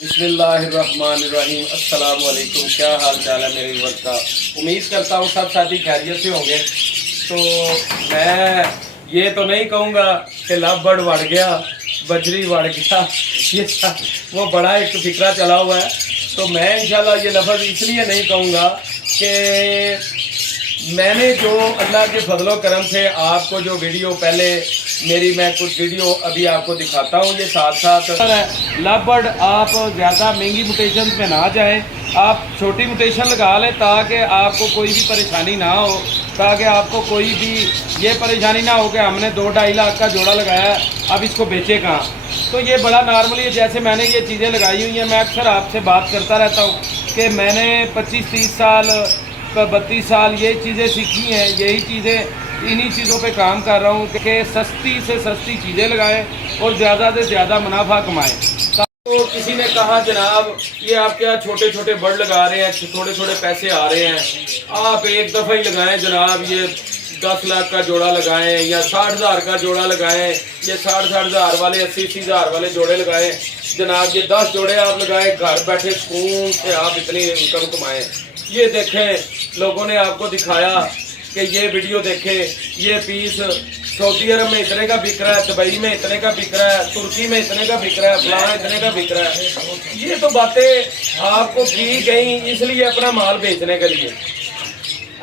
बिस्मिल्लाहिर्रहमानिर्रहीम। अस्सलाम वालेकुम। क्या हाल चाल है मेरे व्यूअर्स का। उम्मीद करता हूँ सब साथी खैरियत से होंगे। तो मैं ये तो नहीं कहूँगा कि लव बर्ड बढ़ गया, बजरी बढ़ गया, ये वो बड़ा एक फिक्रा चला हुआ है। तो मैं इंशाल्लाह ये लफ्ज़ इसलिए नहीं कहूँगा कि मैंने जो अल्लाह के फजलो करम से आपको जो वीडियो पहले मेरी मैं कुछ वीडियो अभी आपको दिखाता हूँ, ये साथ साथ लव बर्ड आप ज़्यादा महंगी म्यूटेशन पे ना जाएं, आप छोटी म्यूटेशन लगा लें ताकि आपको कोई भी परेशानी ना हो, ताकि आपको कोई भी ये परेशानी ना हो कि हमने 2-2.5 लाख का जोड़ा लगाया अब इसको बेचे कहाँ। तो ये बड़ा नॉर्मली जैसे मैंने ये चीज़ें लगाई हुई हैं, मैं अक्सर आपसे बात करता रहता हूँ कि मैंने 25-30 साल 32 साल ये चीज़ें सीखी हैं, यही चीज़ें इन्हीं चीज़ों पे काम कर रहा हूँ कि सस्ती से सस्ती चीज़ें लगाएं और ज़्यादा से ज़्यादा मुनाफा कमाएं। तो किसी ने कहा जनाब ये आप क्या छोटे छोटे बर्ड लगा रहे हैं, थोड़े थोड़े पैसे आ रहे हैं, आप एक दफ़ा ही लगाएं जनाब, ये 10 लाख का जोड़ा लगाएं या 60,000 का जोड़ा लगाएं, ये 60,000 वाले 80,000 वाले जोड़े लगाएं जनाब, ये 10 जोड़े आप लगाएं, घर बैठे सुकून से आप इतनी इनकम कमाएं। ये देखें लोगों ने आपको दिखाया कि ये वीडियो देखें, ये पीस सऊदी अरब में इतने का बिक रहा है, दुबई में इतने का बिक रहा है, तुर्की में इतने का बिक रहा है, फलाना इतने का बिक रहा है। ये तो बातें आपको की गई इसलिए अपना माल बेचने के लिए,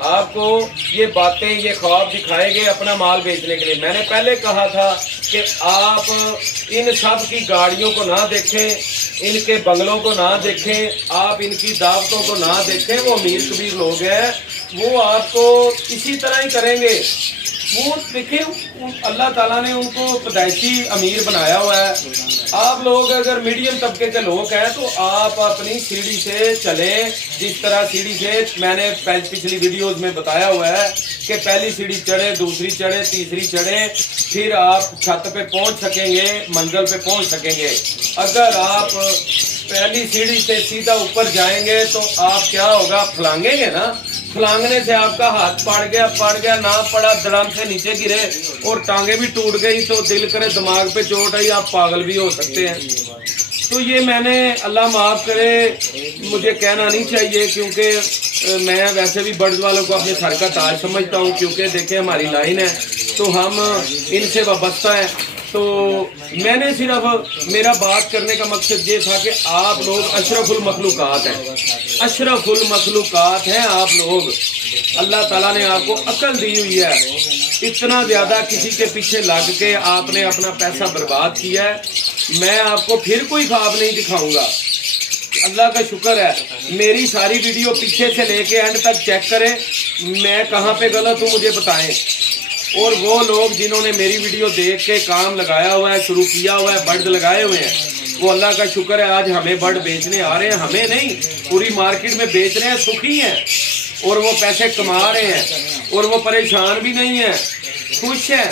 आपको ये बातें ये ख्वाब दिखाए गए अपना माल बेचने के लिए। मैंने पहले कहा था कि आप इन सब की गाड़ियों को ना देखें, इनके बंगलों को ना देखें, आप इनकी दावतों को ना देखें। वो अमीर कबीर लोग हैं, वो आपको इसी तरह ही करेंगे। वो देखें अल्लाह ताला ने उनको पैदाइशी अमीर बनाया हुआ है। आप लोग अगर मीडियम तबके के लोग हैं तो आप अपनी सीढ़ी से चलें, जिस तरह सीढ़ी से मैंने पिछली वीडियोस में बताया हुआ है कि पहली सीढ़ी चढ़े, दूसरी चढ़े, तीसरी चढ़े, फिर आप छत पे पहुंच सकेंगे, मंजिल पे पहुंच सकेंगे। अगर आप पहली सीढ़ी से सीधा ऊपर जाएंगे तो आप क्या होगा, फलांगेंगे ना, फलांगने से आपका हाथ पड़ गया ना पड़ा, धड़ाम से नीचे गिरे और टांगे भी टूट गई तो दिल करे दिमाग पे चोट आई, आप पागल भी हो सकते हैं। तो ये मैंने अल्लाह माफ़ करे मुझे कहना नहीं चाहिए, क्योंकि मैं वैसे भी बर्ड्स वालों को अपने सर का ताज समझता हूँ, क्योंकि देखें हमारी लाइन है तो हम इनसे वाबस्ता है। तो मैंने सिर्फ मेरा बात करने का मकसद ये था कि आप लोग अशरफुल मखलूकात हैं, अशरफुल मखलूकात हैं आप लोग। अल्लाह ताला ने आपको अक्ल दी हुई है, इतना ज़्यादा किसी के पीछे लग के आपने अपना पैसा बर्बाद किया है। मैं आपको फिर कोई ख्वाब नहीं दिखाऊंगा। अल्लाह का शुक्र है मेरी सारी वीडियो पीछे से लेके एंड तक चेक करें, मैं कहाँ पे गलत हूँ मुझे बताएं। और वो लोग जिन्होंने मेरी वीडियो देख के काम लगाया हुआ है, शुरू किया हुआ है, बर्ड लगाए हुए हैं, वो अल्लाह का शुक्र है आज हमें बर्ड बेचने आ रहे हैं। हमें नहीं, पूरी मार्केट में बेच रहे हैं, सुखी हैं और वो पैसे कमा रहे हैं और वो परेशान भी नहीं है, खुश हैं।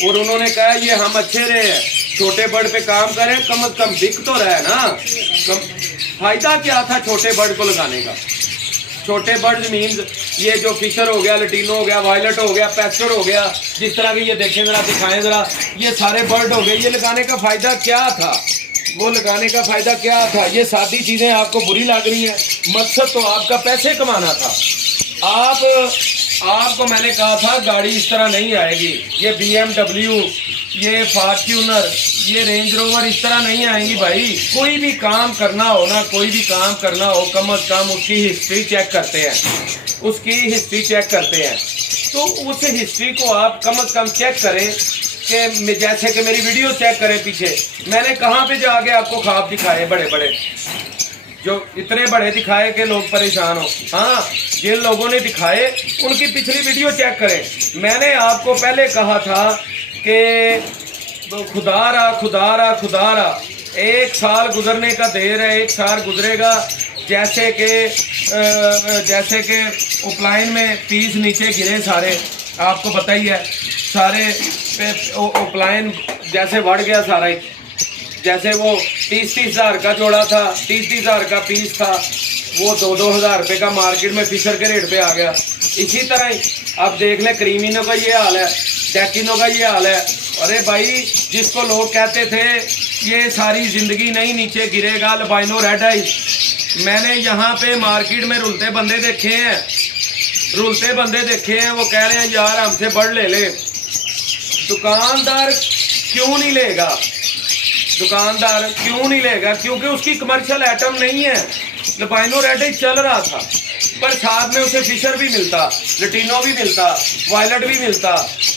और उन्होंने कहा ये हम अच्छे रहे हैं, छोटे बर्ड पे काम करें, कम अज कम बिक तो रहे ना। फायदा क्या था छोटे बर्ड को लगाने का। छोटे बर्ड मीन्स ये जो फिशर हो गया, लटीनो हो गया, वायलट हो गया, पेस्टर हो गया, जिस तरह के ये देखें जरा, दिखाएं जरा, ये सारे बर्ड हो गए। ये लगाने का फायदा क्या था, वो लगाने का फायदा क्या था। ये सारी चीजें आपको बुरी लग रही हैं, मकसद तो आपका पैसे कमाना था। आपको मैंने कहा था गाड़ी इस तरह नहीं आएगी, ये BMW, ये फॉर्च्यूनर, ये रेंज रोवर इस तरह नहीं आएंगी भाई। कोई भी काम करना हो ना, कोई भी काम करना हो, कम अज कम उसकी हिस्ट्री चेक करते हैं, उसकी हिस्ट्री चेक करते हैं। तो उस हिस्ट्री को आप कम अज कम चेक करें कि जैसे कि मेरी वीडियो चेक करें पीछे मैंने कहाँ पे जाके आपको ख्वाब दिखाए, बड़े बड़े जो इतने बड़े दिखाए कि लोग परेशान हो। हाँ, जिन लोगों ने दिखाए उनकी पिछली वीडियो चेक करें। मैंने आपको पहले कहा था कि खुदारा एक साल गुजरने का देर है, एक साल गुजरेगा। जैसे कि उपलाइन में पीस नीचे गिरे सारे, आपको पता ही है, सारे उपलाइन जैसे बढ़ गया सारा ही। जैसे वो 30,000 का जोड़ा था, 30,000 का पीस था, वो 2-2 हज़ार रुपये का मार्केट में फिशर के रेट पे आ गया। इसी तरह ही अब देख लें क्रीमिनो का ये हाल है, टैकिनो का ये हाल है। अरे भाई, जिसको लोग कहते थे یہ ساری زندگی نہیں نیچے گرے گا البائنو ریڈ آئی۔ میں نے یہاں پہ مارکیٹ میں رولتے بندے دیکھے ہیں، وہ کہہ رہے ہیں یار ہم سے برڈ لے لے۔ دکاندار کیوں نہیں لے گا؟ کیونکہ اس کی کمرشل آئٹم نہیں ہے۔ البائنو ریڈ آئی چل رہا تھا، پر ساتھ میں اسے فشر بھی ملتا، لٹینو بھی ملتا، وائلٹ بھی ملتا،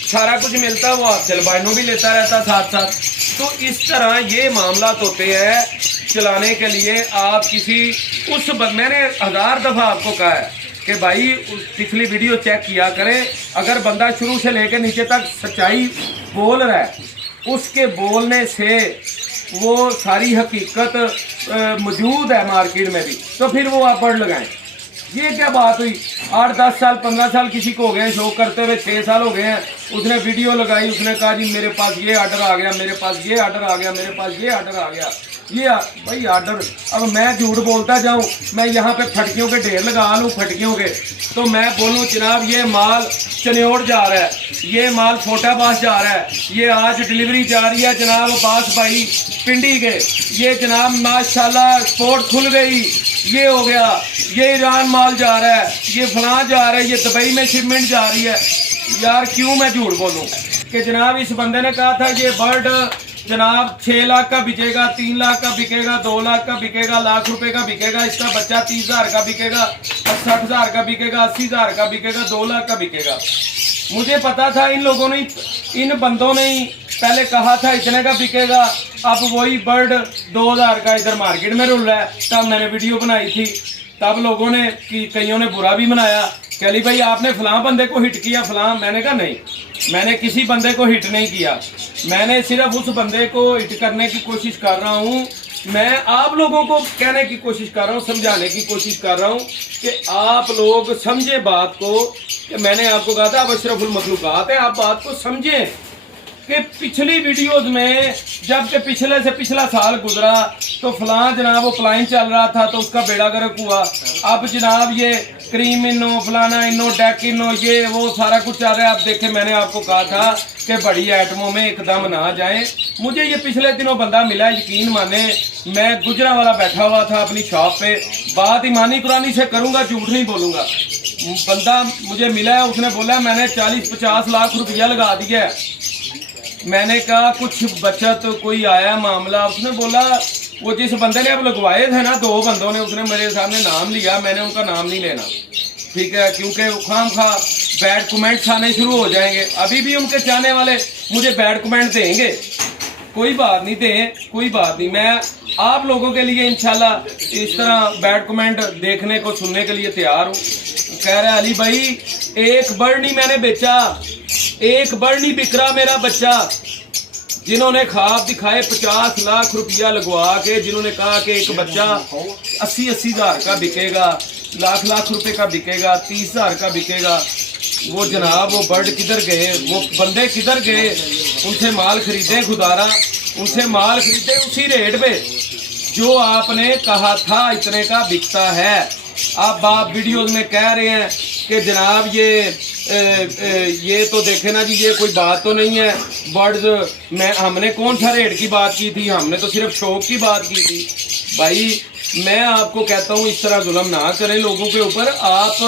سارا کچھ ملتا، وہ آپ سے البائنو بھی لیتا رہتا ساتھ ساتھ۔ تو اس طرح یہ معاملات ہوتے ہیں چلانے کے لیے۔ آپ کسی میں نے 1000 دفعہ آپ کو کہا ہے کہ بھائی پچھلی ویڈیو چیک کیا کریں۔ اگر بندہ شروع سے لے کے نیچے تک سچائی بول رہا ہے، اس کے بولنے سے وہ ساری حقیقت موجود ہے مارکیٹ میں بھی، تو پھر وہ آپ برڈ لگائیں۔ یہ کیا بات ہوئی؟ 8 10 سال 15 سال کسی کو ہو گئے شو کرتے ہوئے، 6 سال ہو گئے ہیں، اس نے ویڈیو لگائی، اس نے کہا جی میرے پاس یہ آرڈر آ گیا، میرے پاس یہ آرڈر آ گیا، میرے پاس یہ آرڈر آ گیا۔ یہ بھائی آرڈر، اب میں جھوٹ بولتا جاؤں، میں یہاں پہ پھٹکیوں کے ڈھیر لگا لوں پھٹکیوں کے، تو میں بولوں جناب یہ مال چنیوڑ جا رہا ہے، یہ مال فوٹا باس جا رہا ہے، یہ آج ڈلیوری جا رہی ہے جناب عباس بھائی پنڈی کے، یہ جناب ماشاءاللہ ایکسپورٹ کھل گئی، یہ ہو گیا، یہ ایران مال جا رہا ہے، یہ فلاں جا رہا ہے، یہ دبئی میں شپمنٹ جا رہی ہے۔ یار کیوں میں جھوٹ بولوں کہ جناب اس بندے نے کہا تھا یہ برڈ جناب 6 لاکھ کا بکے گا، 3 لاکھ کا بکے گا، 2 لاکھ کا بکے گا، لاکھ روپے کا بکے گا، اس کا بچہ 30,000 کا بکے گا، 60,000 کا بکے گا، 80,000 کا بکے گا، 2 لاکھ کا بکے گا۔ مجھے پتا تھا ان لوگوں نے، ان بندوں نے پہلے کہا تھا اتنے کا بکے گا، اب وہی برڈ 2,000 کا ادھر مارکیٹ میں رول رہا ہے۔ تب میں نے ویڈیو بنائی تھی، تب لوگوں نے کئیوں نے برا بھی منایا کہ علی بھائی آپ نے فلاں بندے کو ہٹ کیا فلاں۔ میں نے کہا نہیں، میں نے کسی بندے کو ہٹ نہیں کیا، میں نے صرف اس بندے کو ہٹ کرنے کی کوشش کر رہا ہوں، میں آپ لوگوں کو کہنے کی کوشش کر رہا ہوں، سمجھانے کی کوشش کر رہا ہوں کہ آپ لوگ سمجھیں بات کو، کہ میں نے آپ کو کہا تھا آپ اشرف المخلوقات ہیں، آپ بات کو سمجھیں کہ پچھلی ویڈیوز میں جب کہ پچھلے سے پچھلا سال گزرا تو فلاں جناب وہ پلائن چل رہا تھا تو اس کا بیڑا گرک ہوا، اب جناب یہ کریم انو فلانا انو ڈیک انو یہ وہ سارا کچھ چل رہا ہے۔ اب دیکھیں میں نے آپ کو کہا تھا کہ بڑی آئٹموں میں ایک دم نہ جائیں۔ مجھے یہ پچھلے دنوں بندہ ملا، یقین مانیں میں گجرا والا بیٹھا ہوا تھا اپنی شاپ پہ، بات ایمانی قرآنی سے کروں گا، جھوٹ نہیں بولوں گا۔ بندہ مجھے ملا ہے، اس نے بولا میں نے 40-50 لاکھ روپیہ لگا دیا ہے۔ میں نے کہا کچھ بچت کوئی آیا معاملہ؟ اس نے بولا وہ جس بندے نے اب لگوائے تھے نا 2 بندوں نے، اس نے میرے سامنے نام لیا، میں نے ان کا نام نہیں لینا، ٹھیک ہے، کیونکہ خام خواہ بیڈ کمنٹس آنے شروع ہو جائیں گے۔ ابھی بھی ان کے چاہنے والے مجھے بیڈ کمنٹ دیں گے، کوئی بات نہیں، دیں کوئی بات نہیں، میں آپ لوگوں کے لیے انشاءاللہ اس طرح بیڈ کمنٹ دیکھنے کو سننے کے لیے تیار ہوں۔ کہہ رہا ہے علی بھائی ایک برڈ نہیں میں نے بیچا، ایک برڈ نہیں بک رہا میرا بچہ۔ جنہوں نے خواب دکھائے 50 لاکھ روپیہ لگوا کے، جنہوں نے کہا کہ ایک بچہ 80 ہزار کا بکے گا، لاکھ روپے کا بکے گا، 30,000 کا بکے گا، وہ جناب وہ برڈ کدھر گئے، وہ بندے کدھر گئے؟ ان سے مال خریدے خدارا، ان سے مال خریدے اسی ریٹ پہ جو آپ نے کہا تھا اتنے کا بکتا ہے۔ اب آپ ویڈیوز میں کہہ رہے ہیں کہ جناب یہ تو دیکھیں نا جی، یہ کوئی بات تو نہیں ہے برڈز میں، ہم نے کون سا ریٹ کی بات کی تھی؟ ہم نے تو صرف شوق کی بات کی تھی۔ بھائی میں آپ کو کہتا ہوں اس طرح ظلم نہ کریں لوگوں کے اوپر۔ آپ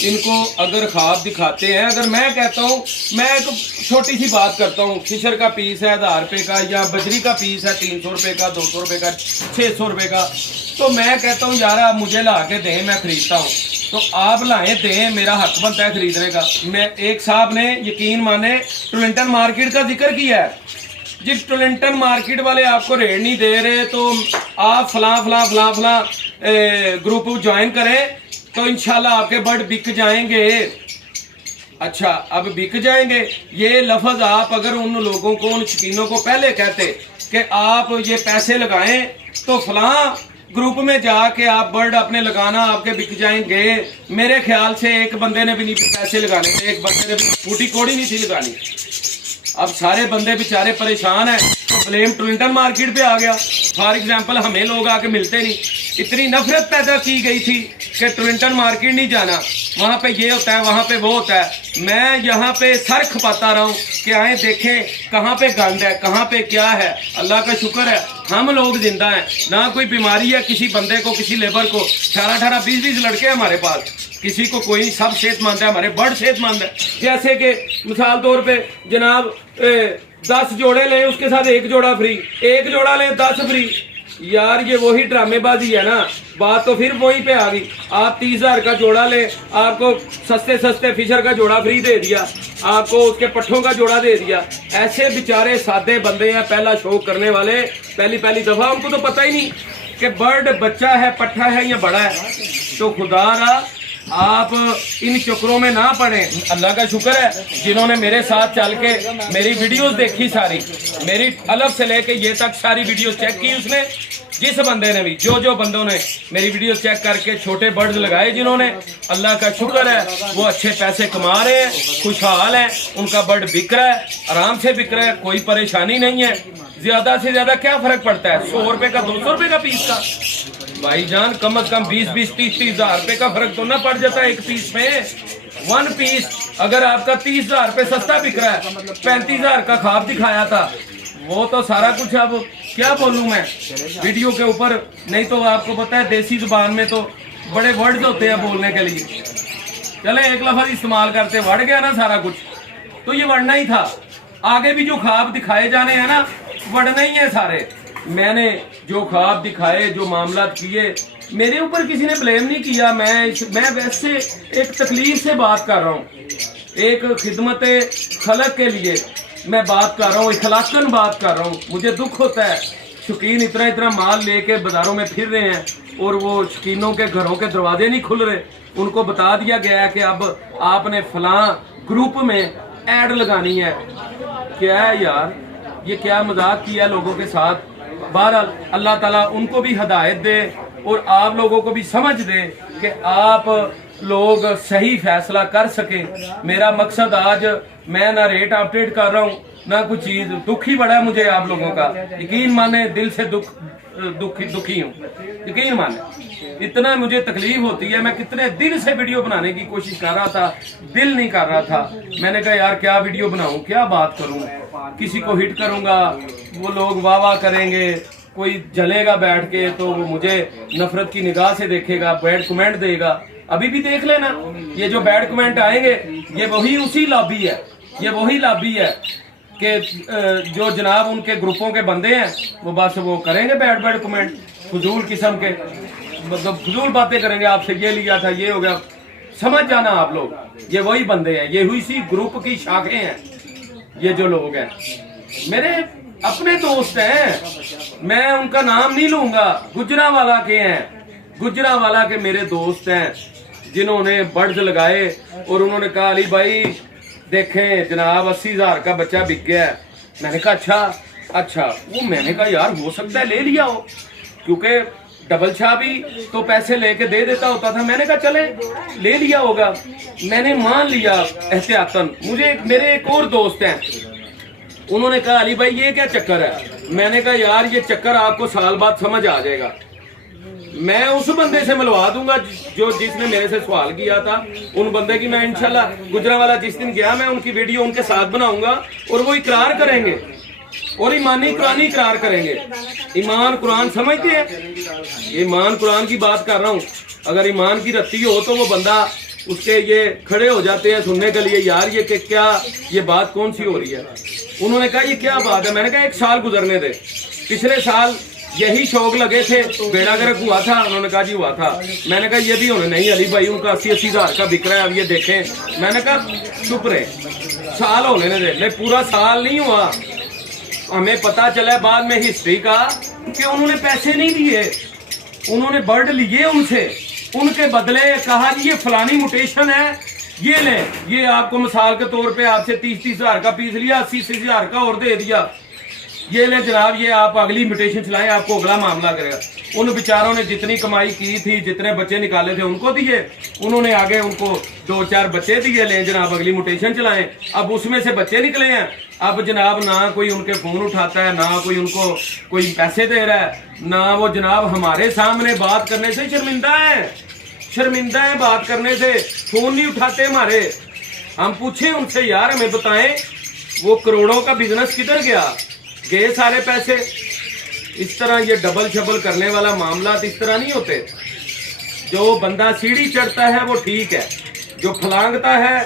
ان کو اگر خواب دکھاتے ہیں، اگر میں کہتا ہوں، میں ایک چھوٹی سی بات کرتا ہوں، فشر کا پیس ہے 1000 روپے کا، یا بجری کا پیس ہے 300 روپے کا، 200 روپے کا، 600 روپے کا، تو میں کہتا ہوں یار آپ مجھے لا کے دیں، میں خریدتا ہوں، تو آپ لائیں دیں، میرا حق بنتا ہے خریدنے کا۔ میں ایک صاحب نے یقین مانے ٹولنٹن مارکیٹ کا ذکر کیا ہے، جس ٹولنٹن مارکیٹ والے آپ کو ریٹ نہیں دے رہے تو آپ فلاں گروپ جوائن کریں تو انشاءاللہ آپ کے برڈ بک جائیں گے۔ اچھا اب بک جائیں گے، یہ لفظ آپ اگر ان لوگوں کو، ان شکینوں کو پہلے کہتے کہ آپ یہ پیسے لگائیں تو فلاں گروپ میں جا کے آپ برڈ اپنے لگانا، آپ کے بک جائیں گے۔ میرے خیال سے ایک بندے نے بھی نہیں پیسے لگانے تھے، ایک بندے نے بھی پھوٹی کوڑی نہیں تھی لگانی۔ اب سارے بندے بیچارے پریشان ہیں تو بلیم ٹولنٹن مارکیٹ پہ آ گیا۔ فار ایگزامپل ہمیں لوگ آ کے ملتے نہیں، اتنی نفرت پیدا کی گئی تھی کہ ٹولنٹن مارکیٹ نہیں جانا، وہاں پہ یہ ہوتا ہے، وہاں پہ وہ ہوتا ہے۔ میں یہاں پہ سر کھپاتا رہا ہوں کہ آئیں دیکھیں کہاں پہ گند ہے، کہاں پہ کیا ہے۔ اللہ کا شکر ہے हम लोग जिंदा हैं, ना कोई बीमारी है किसी बंदे को, किसी लेबर को। 18-18, 20-20 लड़के हैं हमारे पास, किसी को कोई नहीं, सब सेहतमंद है, हमारे बर्ड सेहतमंद है। जैसे कि मिसाल तौर पे जनाब 10 जोड़े लें, उसके साथ 1 जोड़ा फ्री, 1 जोड़ा लें 10 फ्री। यार ये वही ड्रामेबाजी है ना, बात तो फिर वहीं पे आ गई। आप 30,000 का जोड़ा ले, आपको सस्ते सस्ते फिशर का जोड़ा फ्री दे दिया, आपको उसके पट्ठों का जोड़ा दे दिया। ऐसे बेचारे सादे बंदे हैं, पहला शो करने वाले, पहली दफा, उनको तो पता ही नहीं कि बर्ड बच्चा है, पट्ठा है या बड़ा है। तो खुदा रहा आप इन चक्रों में ना पड़े। अल्लाह का शुक्र है जिन्होंने मेरे साथ चल के मेरी वीडियोस देखी, सारी मेरी अलग से लेके ये तक सारी वीडियोस चेक की उसने। जिस बंदे ने भी, जो बंदों ने मेरी वीडियो चेक करके छोटे बर्ड्स लगाए जिन्होंने, अल्लाह का शुक्र है वो अच्छे पैसे कमा रहे हैं, खुशहाल हैं, उनका बर्ड बिक रहा है, आराम से बिक रहा है, कोई परेशानी नहीं है। ज्यादा से ज्यादा क्या फर्क पड़ता है, 100 रुपए का, 200 रुपए का पीस का? भाईजान कम से कम 20-20, 30-30 हजार रुपए का फर्क तो ना पड़ जाता है एक पीस में। 1 पीस अगर आपका 30,000 रुपए सस्ता बिक रहा है, 35,000 का ख्वाब दिखाया था, वो तो सारा कुछ। अब क्या बोलूं मैं वीडियो के ऊपर, नहीं तो आपको पता है देसी जुबान में तो बड़े वर्ड्स होते हैं बोलने के लिए। चले एक लफ्ज इस्तेमाल करते, बढ़ गया ना सारा कुछ, तो ये बढ़ना ही था। आगे भी जो ख्वाब दिखाए जाने हैं ना, बढ़ना ही है सारे। मैंने जो ख्वाब दिखाए, जो मामला किए, मेरे ऊपर किसी ने ब्लेम नहीं किया। मैं वैसे एक तकलीफ से बात कर रहा हूँ, एक खिदमत खलक के लिए मैं बात कर रहा हूँ, इखलाकन बात कर रहा हूँ। मुझे दुख होता है शौकीन इतना माल लेके बाजारों में फिर रहे हैं और वो शौकीनों के घरों के दरवाजे नहीं खुल रहे। उनको बता दिया गया है कि अब आपने फलां ग्रुप में ऐड लगानी है। क्या है यार, ये क्या मजाक किया लोगों के साथ। बहरहाल अल्लाह ताला उनको भी हिदायत दे और आप लोगों को भी समझ दे कि आप लोग सही फैसला कर सके। मेरा मकसद आज मैं ना रेट अपडेट कर रहा हूँ ना कुछ चीज। दुख ही बड़ा है मुझे आप लोगों का, यकीन माने दिल से दुखी हूँ, यकीन माने इतना मुझे तकलीफ होती है। मैं कितने दिन से वीडियो बनाने की कोशिश कर रहा था, दिल नहीं कर रहा था। मैंने कहा यार क्या वीडियो बनाऊं, क्या बात करूं, किसी को हिट करूंगा, वो लोग वाह वाह करेंगे, कोई जलेगा बैठ के तो वो मुझे नफरत की निगाह से देखेगा, बैड कमेंट देगा। अभी भी देख लेना, ये जो बैड कमेंट आएंगे ये वही उसी लॉबी है, ये वही लॉबी है कि जो जनाब उनके ग्रुपों के बंदे हैं वो बस वो करेंगे बैड कमेंट, फजूल किस्म के, मतलब फजूल बातें करेंगे, आपसे ये लिया था, ये हो गया। समझ जाना आप लोग, ये वही बंदे हैं, ये हुई सी ग्रुप की शाखें हैं। ये जो लोग हैं मेरे अपने दोस्त हैं, मैं उनका नाम नहीं लूंगा, गुजरावाला के हैं, गुजरावाला के मेरे दोस्त हैं जिन्होंने बर्ड्स लगाए और उन्होंने कहा अली भाई देखें जनाब 80,000 का बच्चा बिक गया है। मैंने कहा अच्छा वो, मैंने कहा यार हो सकता है ले लिया हो, क्योंकि डबल शाह भी तो पैसे लेके दे देता होता था। मैंने कहा चले ले लिया होगा, मैंने मान लिया एहतियातन। मेरे एक और दोस्त हैं, उन्होंने कहा अली भाई ये क्या चक्कर है। मैंने कहा यार ये चक्कर आपको साल बाद समझ आ जाएगा। मैं उस बंदे से मिलवा दूंगा जो जिसने मेरे से सवाल किया था, उन बंदे की मैं इंशाल्लाह गुजरावाला जिस दिन गया मैं उनकी वीडियो उनके साथ बनाऊंगा और वो इकरार करेंगे और ईमानी कुरानी इकरार करेंगे। ईमान कुरान समझते हैं, ईमान कुरान की बात कर रहा हूँ। अगर ईमान की रत्ती हो तो वो बंदा उसके ये खड़े हो जाते हैं सुनने के लिए, यार ये क्या ये बात कौन सी हो रही है। उन्होंने कहा ये क्या बात है। मैंने कहा 1 साल गुजरने दे, पिछले साल यही शौक लगे थे, बेड़ा गर्क हुआ था। उन्होंने कहा जी हुआ था। मैंने कहा ये भी होने नहीं अली भाई, उनका 80-80 हजार का बिक रहा है, अब ये देखें। मैंने कहा चुप रहे, साल होने दे। पूरा साल नहीं हुआ, हमें पता चला बाद में हिस्ट्री का कि उन्होंने पैसे नहीं दिए, उन्होंने बर्ड लिए उनसे, उनके बदले कहा जी ये फलानी म्यूटेशन है, ये ले, ये आपको मिसाल के तौर पे आपसे 30-30 हजार का पीस लिया, 80-80 हजार का और दे दिया, ये ले जनाब, ये आप अगली म्यूटेशन चलाएं, आपको अगला मामला करेगा। उन बेचारों ने जितनी कमाई की थी, जितने बच्चे निकाले थे उनको दिए, उन्होंने आगे उनको 2-4 बच्चे दिए, ले जनाब अगली म्यूटेशन चलाएं। अब उसमें से बच्चे निकले हैं, अब जनाब ना कोई उनके फोन उठाता है, ना कोई उनको कोई पैसे दे रहा है, ना वो जनाब हमारे सामने बात करने से शर्मिंदा है बात करने से, फोन नहीं उठाते हमारे। हम पूछे उनसे यार हमें बताएं वो करोड़ों का बिजनेस किधर गया, गए सारे पैसे। اس طرح یہ ڈبل شبل کرنے والا معاملات اس طرح نہیں ہوتے. جو بندہ سیڑھی چڑھتا ہے وہ ٹھیک ہے, جو پھلانگتا ہے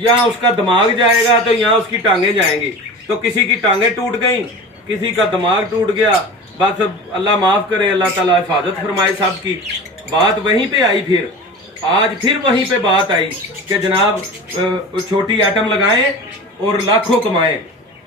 یا اس کا دماغ جائے گا تو یہاں اس کی ٹانگیں جائیں گی. تو کسی کی ٹانگیں ٹوٹ گئیں, کسی کا دماغ ٹوٹ گیا, بس اللہ معاف کرے, اللہ تعالیٰ حفاظت فرمائے سب کی. بات وہیں پہ آئی, پھر آج پھر وہیں پہ بات آئی کہ جناب چھوٹی ایٹم لگائیں اور لاکھوں کمائیں,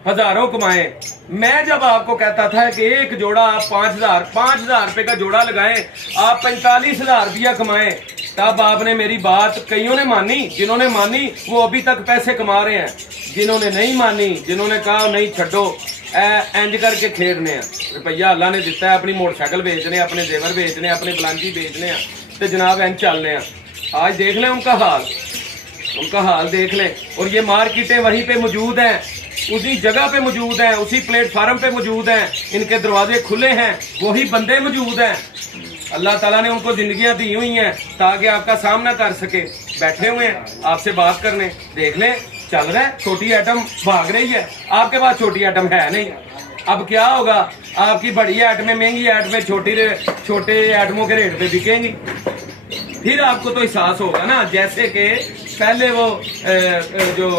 ہزاروں کمائیں. میں جب آپ کو کہتا تھا کہ ایک جوڑا آپ 5,000 روپے کا جوڑا لگائیں, آپ 45,000 روپیہ کمائیں, تب آپ نے میری بات, کئیوں نے مانی, جنہوں نے مانی وہ ابھی تک پیسے کما رہے ہیں, جنہوں نے نہیں مانی, جنہوں نے کہا نہیں چھڈو اینج کر کے کھیرنے ہیں, روپیہ اللہ نے دیتا ہے, اپنی موٹر سائیکل بیچنے, اپنے زیور بیچنے, اپنے بلانجی بیچنے ہیں, تو جناب اینج چلنے ہیں. آج دیکھ لیں ان کا حال دیکھ لیں. اور یہ مارکیٹیں وہیں پہ موجود ہیں, اسی جگہ پہ موجود ہیں, اسی پلیٹ فارم پہ موجود ہیں, ان کے دروازے کھلے ہیں, وہی بندے موجود ہیں. اللہ تعالیٰ نے ان کو زندگیاں دی ہوئی ہیں تاکہ آپ کا سامنا کر سکے. بیٹھے ہوئے ہیں آپ سے بات کرنے, دیکھ لیں چل رہا ہے. چھوٹی ایٹم بھاگ رہی ہے, آپ کے پاس چھوٹی ایٹم ہے نہیں. اب کیا ہوگا, آپ کی بڑی ایٹمیں مہنگی ایٹمیں چھوٹے ایٹموں کے ریٹ پہ بکیں گی. پھر آپ کو تو احساس ہوگا نا, جیسے کہ پہلے وہ جو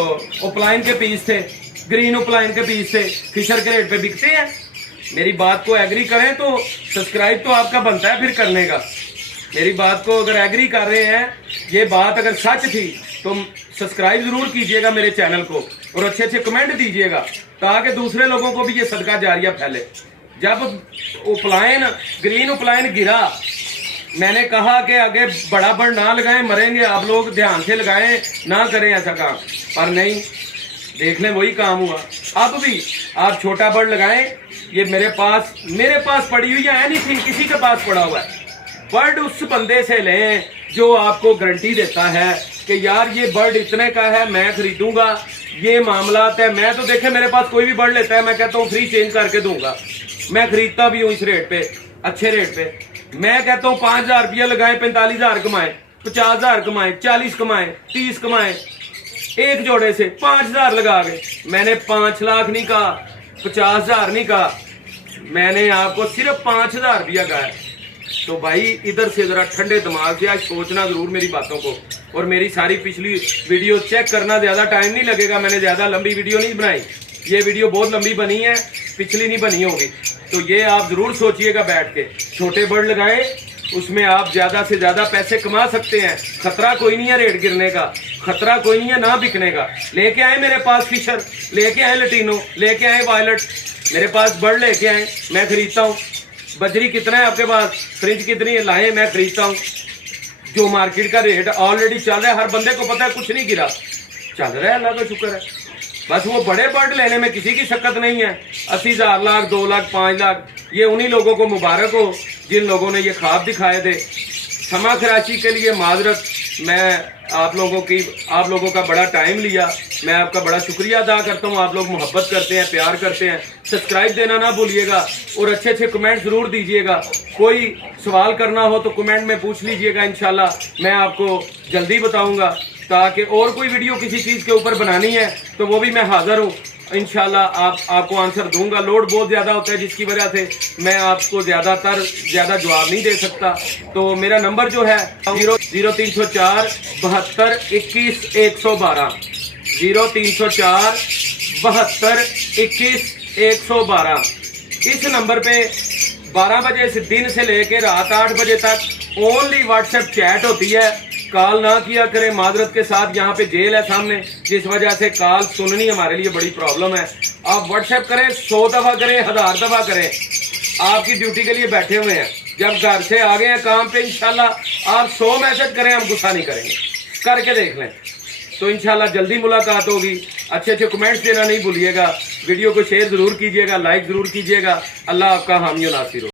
اوپلائن کے پیس تھے, گرین اوپلائن کے پیس تھے, فشر کے ریٹ پہ بکتے ہیں. میری بات کو ایگری کریں تو سبسکرائب تو آپ کا بنتا ہے پھر کرنے کا. میری بات کو اگر ایگری کر رہے ہیں, یہ بات اگر سچ تھی تو سبسکرائب ضرور کیجئے گا میرے چینل کو, اور اچھے اچھے کمنٹ دیجئے گا تاکہ دوسرے لوگوں کو بھی یہ صدقہ جاریہ پھیلے. جب گرین اوپلائن گرا, میں نے کہا کہ آگے بڑا بڑ نہ لگائیں, مریں گے. آپ لوگ دھیان سے لگائیں, نہ کریں ایسا کام, پر نہیں, دیکھ لیں وہی کام ہوا. اب بھی آپ چھوٹا بڑ لگائیں. یہ میرے پاس پڑی ہوئی ہے, اینی تھنگ کسی کے پاس پڑا ہوا ہے. برڈ اس بندے سے لیں جو آپ کو گارنٹی دیتا ہے کہ یار یہ برڈ اتنے کا ہے, میں خریدوں گا, یہ معاملات ہے. میں تو دیکھیں میرے پاس کوئی بھی برڈ لیتا ہے, میں کہتا ہوں فری چینج کر کے دوں گا. میں خریدتا بھی ہوں اس ریٹ پہ, اچھے ریٹ پہ. میں کہتا ہوں 5,000 روپیہ لگائیں, 45,000 کمائیں, 50,000 کمائیں, 40 کمائیں, 30 کمائیں. ایک جوڑے سے 5,000 لگا گئے. میں نے 5 لاکھ نہیں کہا, 50,000 نہیں کہا, میں نے آپ کو صرف 5,000 روپیہ کہا ہے. تو بھائی ادھر سے ذرا ٹھنڈے دماغ سے آج سوچنا ضرور میری باتوں کو, اور میری ساری پچھلی ویڈیو چیک کرنا. زیادہ ٹائم نہیں لگے گا, میں نے زیادہ لمبی ویڈیو نہیں بنائی. یہ ویڈیو بہت لمبی بنی ہے, پچھلی نہیں بنی ہوگی. تو یہ آپ ضرور سوچئے گا بیٹھ کے. چھوٹے برڈ لگائیں, اس میں آپ زیادہ سے زیادہ پیسے کما سکتے ہیں. خطرہ کوئی نہیں ہے ریٹ گرنے کا, خطرہ کوئی نہیں ہے نہ بکنے کا. لے کے آئے میرے پاس فشر, لے کے آئے لٹینو, لے کے آئے وائلٹ, میرے پاس برڈ لے کے آئے, میں خریدتا ہوں. بجری کتنا ہے آپ کے پاس, فرنج کتنی ہے, لائیں, میں خریدتا ہوں. جو مارکیٹ کا ریٹ آلریڈی چل رہا ہے, ہر بندے کو پتا ہے, کچھ نہیں گرا, چل رہا ہے, اللہ کا شکر ہے. بس وہ بڑے برڈ لینے میں کسی کی شکت نہیں ہے. 80,000 لاکھ, 2 لاکھ, 5 لاکھ, یہ انہی لوگوں کو مبارک ہو جن لوگوں نے یہ خواب دکھائے تھے. سما خراشی کے لیے معذرت, میں آپ لوگوں کا بڑا ٹائم لیا. میں آپ کا بڑا شکریہ ادا کرتا ہوں. آپ لوگ محبت کرتے ہیں, پیار کرتے ہیں. سبسکرائب دینا نہ بھولیے گا, اور اچھے اچھے کمنٹ ضرور دیجیے گا. کوئی سوال کرنا ہو تو کمنٹ میں پوچھ لیجیے گا, انشاءاللہ میں آپ کو جلدی بتاؤں گا. تاکہ اور کوئی ویڈیو کسی چیز کے اوپر بنانی ہے تو وہ بھی میں حاضر ہوں. انشاءاللہ آپ کو آنسر دوں گا. لوڈ بہت زیادہ ہوتا ہے جس کی وجہ سے میں آپ کو زیادہ جواب نہیں دے سکتا. تو میرا نمبر جو ہے 0304 72 21 112, 0304 72 21 112. اس نمبر پہ 12 بجے سے دن سے لے کے رات 8 بجے تک اونلی واٹس ایپ چیٹ ہوتی ہے. کال نہ کیا کریں معذرت کے ساتھ. یہاں پہ جیل ہے سامنے, جس وجہ سے کال سننی ہمارے لیے بڑی پرابلم ہے. آپ واٹس ایپ کریں, 100 دفعہ کریں, 1000 دفعہ کریں. آپ کی ڈیوٹی کے لیے بیٹھے ہوئے ہیں. جب گھر سے آگے ہیں کام پہ, انشاءاللہ آپ 100 میسج کریں, ہم غصہ نہیں کریں گے. کر کے دیکھ لیں, تو انشاءاللہ جلدی ملاقات ہوگی. اچھے اچھے کمنٹس دینا نہیں بھولیے گا. ویڈیو کو شیئر ضرور کیجیے گا, لائک ضرور کیجیے گا. اللہ آپ کا حامی و ناصر ہو.